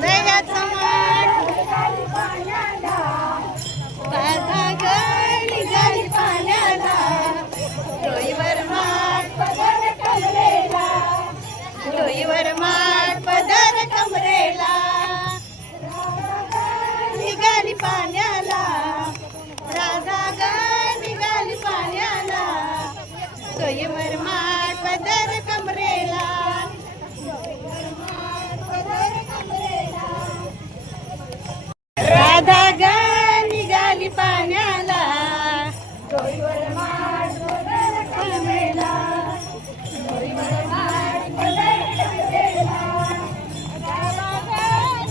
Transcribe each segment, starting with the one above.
दह्याचं माठ राधा ग निघाली पाण्याला डोईवर माठ पदर कमरेला डोईवर माठ पदर कमरेला निघाली पाण्याला राधा ग निघाली पाण्याला डोईवर माठ पदर कमरेला राधा ग निघाली पाण्याला डोईवर माठ पदर कमरेला डोईवर माठ पदर कमरेला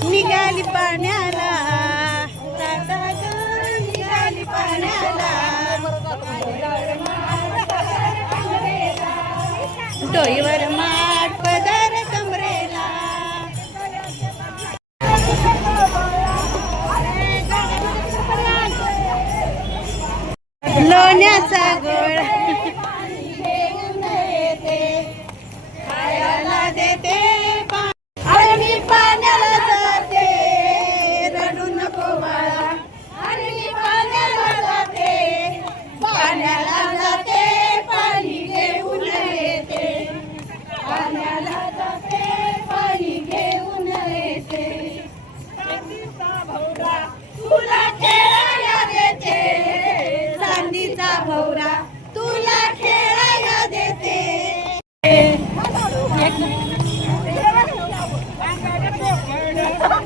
निघाली पाण्याला राधा ग निघाली पाण्याला डोईवर माठ पदर कमरेला लोण्याचा गोळ खायला देते अरे मी पाण्याला जाते रडू नको बाळा अरे मी पाण्याला जाते पाण्याला जाते पाणी घेऊन येते पाण्याला जाते पाणी घेऊन येते तुला खेळायला देते चांदीचा भवरा तुला खेळायला देते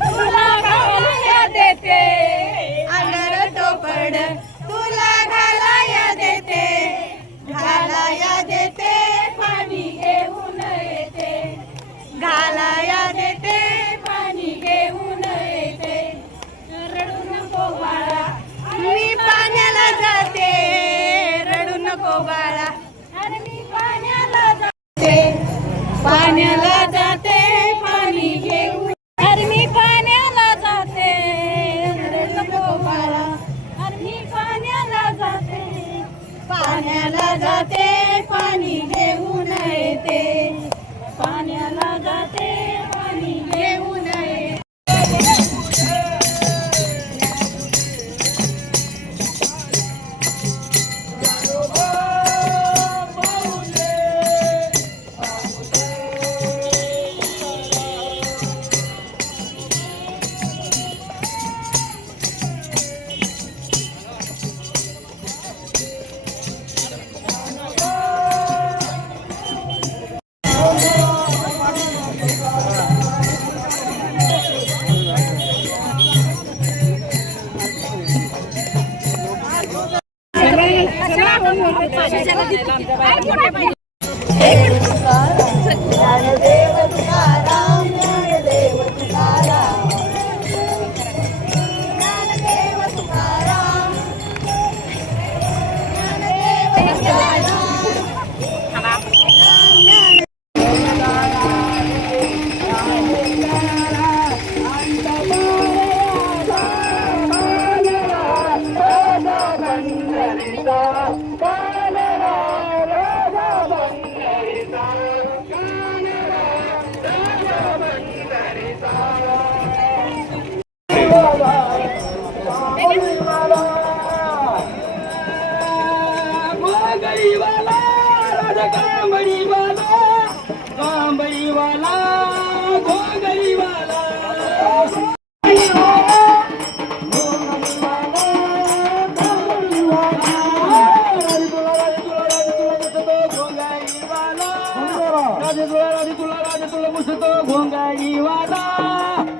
तुला घालायला देते अंगार टोपड तुला घालाया देते घालाया देते पाणी घेऊन येते घालाया देते पाणी घेऊन येते रडू नको बाळा मी पाण्याला जाते रडू नको बाळा अरे मी पाण्याला जाते पाण्याला जाते पाणी घेऊन अरे मी पाण्याला जाते रडू नको बाळा अरे मी पाण्याला जाते पाण्याला जाते पाणी घेऊन येते पाण्याला जाते पाणी घेऊन येते तुला तुला तुला तुला तुला घोंगाई वाला